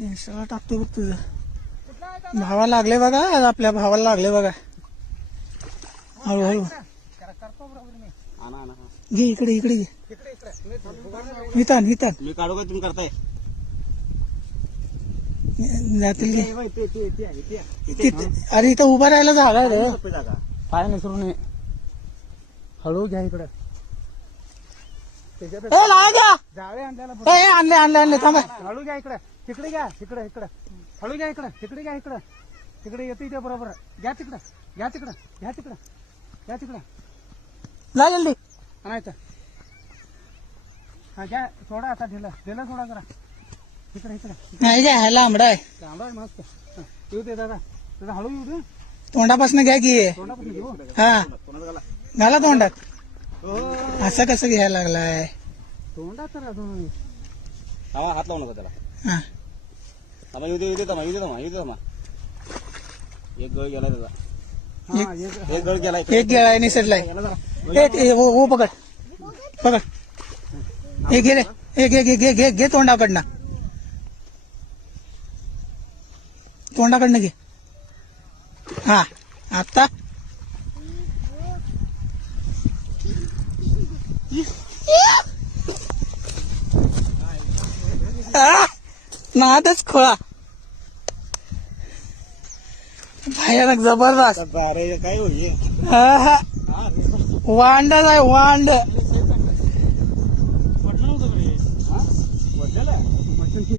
इंस्टाला टाकतो बघ तुझं. भावाला लागले बघा, आज आपल्या भावाला लागले बघा. हळूहळू घे, इकडे इकडे घे. वितान वितान मी काढू का तुम्ही करताय जातील घे. अरे इथं उभा राहायला जागा आहे रे. पाय निसरू नये. हळू घ्या इकडं. जाळे आणले आणले आणले थांबा. हळू घ्या इकडे. तिकडे घ्या. इकडे इकडे हळू घ्या. इकडे तिकडे घ्या. इकडे तिकडे येते इथे बरोबर. घ्या तिकडं. घ्या तिकडं. घ्या तिकडं. घ्या तिकडं. जा जल्दी. आणायचं. हा घ्या. सोडा आता. ढिला ढिला सोडा करा. इकडे इकडे नाही घ्या, ह्याला आंबडा आहे. तांबडा आहे मस्त. येऊ दे दादा. दादा हळू येऊ दे. तोंडापासून घ्या की. तोंडापासून घेऊ. हा घाला तोंडात. हो असं कसं घ्यायला लागलाय. तोंडात तर अजून हात लावू नका त्याला. हा थांबा. येऊ दे. येऊ दे. थांबा. येऊ दे. थांबा. येऊ दे. थांबा. एक गळ गेला त्याचा. एक गळ गेला. एक गेळाय निसटलाय. हो पकड पकड. एक घे रे. एक घे घे घे घे घे तोंडाकडनं. तोंडाकडनं घे. हा आता नादच खोळा. भयानक जबरदस्त. काय होईल. वांड आहे वांड.